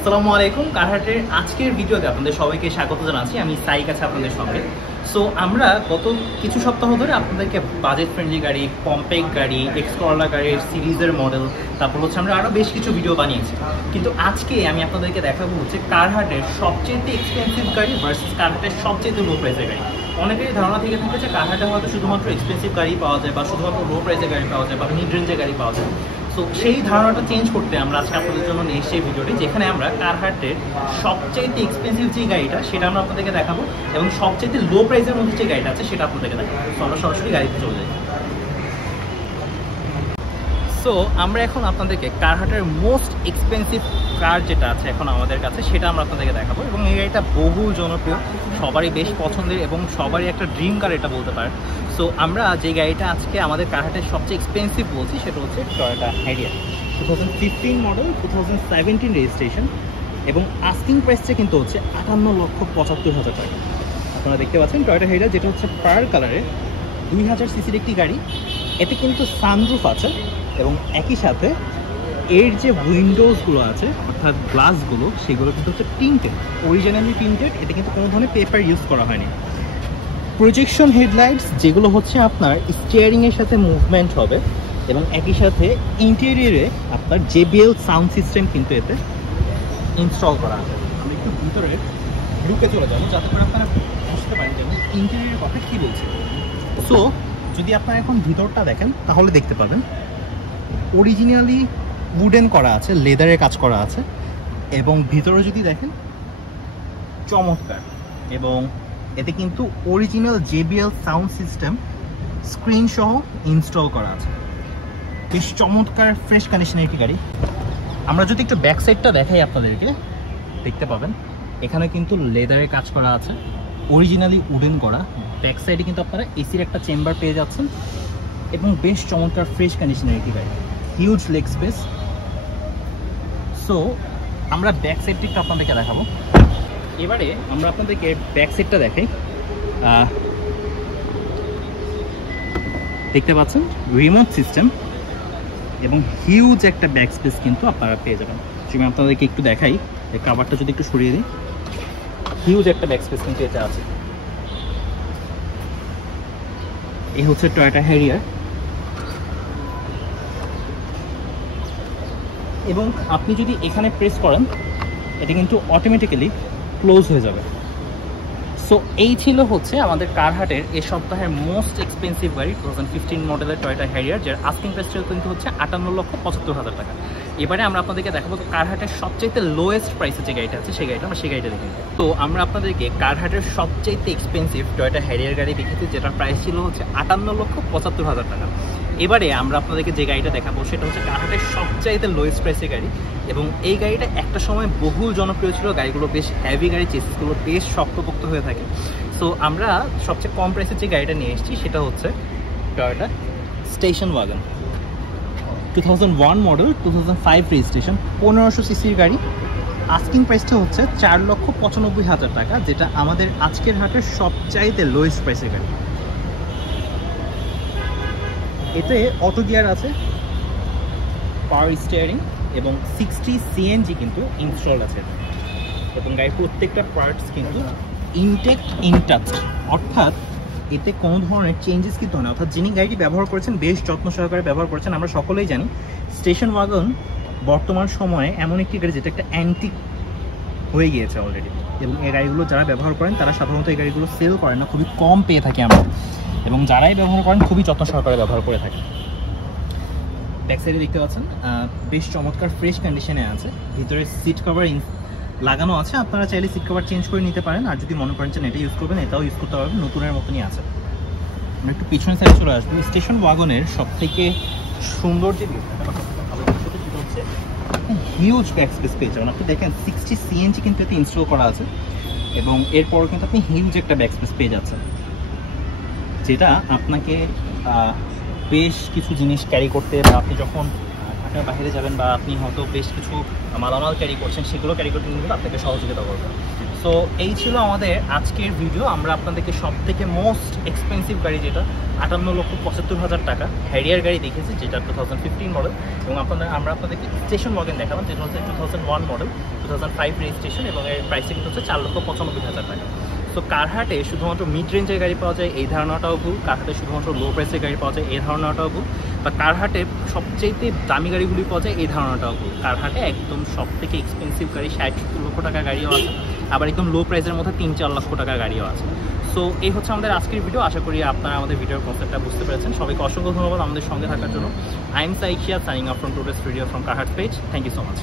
আসসালামু আলাইকুম। কারহাটের আজকের ভিডিওতে আপনাদের সবাইকে স্বাগত জানাচ্ছি। আমি সাইক আছি আপনাদের সঙ্গে। সো আমরা গত কিছু সপ্তাহ ধরে আপনাদেরকে বাজেট ফ্রেন্ডলি গাড়ি, কম্প্যাক্ট গাড়ি, এক্সকরলা গাড়ির সিরিজের মডেল, তারপর হচ্ছে আমরা আরও বেশ কিছু ভিডিও বানিয়েছি। কিন্তু আজকে আমি আপনাদেরকে দেখাবো হচ্ছে কারহাটের সবচেয়ে এক্সপেন্সিভ গাড়ি ভার্সেস কারহাটের সবচেয়ে লো প্রাইসের গাড়ি। অনেকেরই ধারণা থেকে থাকে যে কারহাটে হয়তো শুধুমাত্র এক্সপেন্সিভ গাড়ি পাওয়া যায় বা শুধুমাত্র লো প্রাইসের গাড়ি পাওয়া যায় বা মিড রেঞ্জের গাড়ি পাওয়া যায়। সো সেই ধারণাটা চেঞ্জ করতে আমরা আজকে আপনাদের জন্য নিয়ে এসেছি এই ভিডিওটি, যেখানে আমরা কারহাটের সবচেয়ে এক্সপেন্সিভ যে গাড়িটা সেটা আমরা আপনাদেরকে দেখাবো এবং সবচেয়ে লো প্রাইসের মধ্যে যে গাড়িটা আছে সেটা আপনাদেরকে দেখাবো। তো আমরা সরাসরি গাড়িতে চলে যাই। সো আমরা এখন আপনাদেরকে কারহাটের মোস্ট এক্সপেন্সিভ কার যেটা আছে এখন আমাদের কাছে সেটা আমরা আপনাদেরকে দেখাবো। এবং এই গাড়িটা বহু জনপ্রিয়, সবারই বেশ পছন্দের এবং সবারই একটা ড্রিম কার এটা বলতে পারেন। সো আমরা যে গাড়িটা আজকে আমাদের কারহাটের সবচেয়ে এক্সপেন্সিভ বলছি সেটা হচ্ছে টয়োটা হ্যারিয়ার 2015 মডেল, 2017 রেজিস্ট্রেশন এবং আস্কিং প্রাইসটা কিন্তু হচ্ছে 58,75,000 টাকা। আপনারা দেখতে পাচ্ছেন টয়োটা হ্যারিয়ার, যেটা হচ্ছে পার কালারের 2000 সিসির একটি গাড়ি। এতে কিন্তু সানরুফ আছে এবং একই সাথে এর যে উইন্ডোজগুলো আছে অর্থাৎ গ্লাসগুলো সেগুলো কিন্তু হচ্ছে টিন্টেড, অরিজিনালি টিন্টেড। এতে কিন্তু কোনো ধরনের পেপার ইউজ করা হয়নি। প্রজেকশন হেডলাইটস যেগুলো হচ্ছে আপনার স্টিয়ারিংয়ের সাথে মুভমেন্ট হবে এবং একই সাথে ইন্টেরিয়রে আপনার JBL সাউন্ড সিস্টেম কিন্তু এতে ইনস্টল করা আছে। আমি একটু ভিতরে ঢুকে চলে যাবো যাতে করে আপনারা বুঝতে পারেন যে ইন্টেরিয়রের কথা কী বলছে। সো যদি আপনারা এখন ভিতরটা দেখেন তাহলে দেখতে পাবেন অরিজিনালি উডেন করা আছে, লেদারের কাজ করা আছে এবং ভিতরে যদি দেখেন চমৎকার। এবং এতে কিন্তু original JBL sound system screen সহ ইনস্টল করা আছে। বেশ চমৎকার ফ্রেশ কন্ডিশনের একটি গাড়ি। আমরা যদি একটু ব্যাক সাইডটা দেখাই আপনাদেরকে দেখতে পাবেন এখানে কিন্তু লেদারের কাজ করা আছে, অরিজিনালি উডেন করা। ব্যাক সাইডে কিন্তু আপনারা এসির একটা চেম্বার পেয়ে যাচ্ছেন এবং বেশ চমৎকার ফ্রেশ কন্ডিশনের একটি গাড়ি, হিউজ লেগ স্পেস। সো আমরা ব্যাক সাইডটা একটু আপনাদেরকে দেখাবো। এবারে আমরা আপনাদেরকে ব্যাক সাইডটা দেখাই। দেখতে পাচ্ছেন রিমোট সিস্টেম এবং হিউজ একটা ব্যাক স্পেস কিন্তু আপনারা পেয়ে যাবেন। আমি আপনাদেরকে একটু দেখাই, কাভারটা যদি একটু সরিয়ে দিই, হিউজ একটা ব্যাক স্পেস কিন্তু এতে আছে। এই হচ্ছে টয়োটা হ্যারিয়ার এবং আপনি যদি এখানে প্রেস করেন এটা কিন্তু অটোমেটিক্যালি ক্লোজ হয়ে যাবে। সো এই ছিল হচ্ছে আমাদের কারহাটের এই সপ্তাহের মোস্ট এক্সপেন্সিভ গাড়ি 2015 মডেলের টয়োটা হ্যারিয়ার, যার আস্কিং প্রাইসটা কিন্তু হচ্ছে 58,75,000 টাকা। এবারে আমরা আপনাদেরকে দেখাবো কারহাটের সবচেয়ে লোয়েস্ট প্রাইসের যে গাড়িটা আছে সেই গাড়িটা, আমরা সেই গাড়িটা দেখে নিই। তো আমরা আপনাদেরকে কারহাটের সবচেয়ে এক্সপেন্সিভ টয়োটা হ্যারিয়ার গাড়ি দেখেছি, যেটার প্রাইস ছিল হচ্ছে 58,75,000 টাকা। এবারে আমরা আপনাদেরকে যে গাড়িটা দেখাবো সেটা হচ্ছে কারহাটের সবচাইতে লোয়েস্ট প্রাইসের গাড়ি এবং এই গাড়িটা একটা সময় বহু জনপ্রিয় ছিল। গাড়িগুলো বেশ হেভি গাড়ি, চেসিসগুলো বেশ শক্তপোক্ত হয়ে থাকে। সো আমরা সবচেয়ে কম প্রাইসের যে গাড়িটা নিয়ে এসেছি সেটা হচ্ছে Toyota station wagon 2001 model, 2005 registration, 1500 সিসির গাড়ি। আস্কিং প্রাইসটা হচ্ছে 4,95,000 টাকা, যেটা আমাদের আজকের হাটের সবচাইতে লোয়েস্ট প্রাইসের গাড়ি। এতে অটো গিয়ার আছে, পাওয়ার স্টিয়ারিং এবং 60 CNG কিন্তু ইনস্টল আছে এবং গাড়ির প্রত্যেকটা পার্টস কিন্তু ইনট্যাক্ট, অর্থাৎ এতে কোনো ধরনের চেঞ্জেস কিন্তু হয় না। অর্থাৎ যিনি গাড়িটি ব্যবহার করেছেন বেশ যত্ন সহকারে ব্যবহার করেছেন। আমরা সকলেই জানি স্টেশন ওয়াগন বর্তমান সময়ে এমন একটি গাড়ি যেটা একটা অ্যান্টিক হয়ে গিয়েছে অলরেডি এবং এই গাড়িগুলো যারা ব্যবহার করেন তারা সাধারণত এই গাড়িগুলো সেল করেন না, খুবই কম পেয়ে থাকি আমরা, এবং যারাই ব্যবহার করেন খুবই যত্ন সহকারে ব্যবহার করে থাকে। ব্যাক সাইডে দেখতে পাচ্ছেন বেশ চমৎকার ফ্রেশ কন্ডিশনে আছে। ভিতরে সিট কভার লাগানো আছে, আপনারা চাইলে সিট কভার চেঞ্জ করে নিতে পারেন, আর যদি মনে করেন যে এটা ইউজ করবেন এটাও ইউজ করতে পারবেন, নতুনের মতনই আছে। আমরা একটু পিছনের সাইডে চলে আসবো। স্টেশন ওয়াগনের সবথেকে সুন্দর যে সেটা হচ্ছে হিউজ ব্যাক স্পেস পেয়ে যাবেন। আপনি দেখেন 60 CNG কিন্তু এতে ইনস্টল করা আছে এবং এরপরও কিন্তু আপনি হিউজ একটা ব্যাক স্পেস পেয়ে যাচ্ছেন, যেটা আপনাকে বেশ কিছু জিনিস ক্যারি করতে বা আপনি যখন আপনার বাইরে যাবেন বা আপনি হয়তো বেশ কিছু মালামাল ক্যারি করছেন, সেগুলো ক্যারি করতে কিন্তু আপনাকে সহযোগিতা করবে। সো এই ছিল আমাদের আজকের ভিডিও। আমরা আপনাদেরকে সব থেকে মোস্ট এক্সপেন্সিভ গাড়ি যেটা 58,75,000 টাকা হ্যারিয়ার গাড়ি দেখেছি, যেটা 2015 মডেল, এবং আমরা আপনাদেরকে স্টেশন ওয়াগন দেখালাম যেটা হচ্ছে 2001 মডেল, 2005 রেজিস্ট্রেশন, এবং এর প্রাইসে কিন্তু হচ্ছে 4,95,000 টাকা। সো কারহাটে শুধুমাত্র মিড রেঞ্জের গাড়ি পাওয়া যায় এই ধারণাটাও ভুল, কারহাটে শুধুমাত্র লো প্রাইসের গাড়ি পাওয়া যায় এই ধারণাটাও ভুল, বা কারহাটে সবচেয়ে দামি গাড়িগুলি পাওয়া যায় এই ধারণাটাও ভুল। কারহাটে একদম সব থেকে এক্সপেন্সিভ গাড়ি 60-70 লক্ষ টাকা গাড়িও আছে, আবার একদম লো প্রাইসের মধ্যে 3-4 লক্ষ টাকার গাড়িও আছে। সো এই হচ্ছে আমাদের আজকের ভিডিও। আশা করি আপনারা আমাদের ভিডিওর কনসেপ্টটা বুঝতে পেরেছেন। সবাইকে অসংখ্য ধন্যবাদ আমাদের সঙ্গে থাকার জন্য। I am Saikia signing off from today's video from কারহাট page. Thank you so much.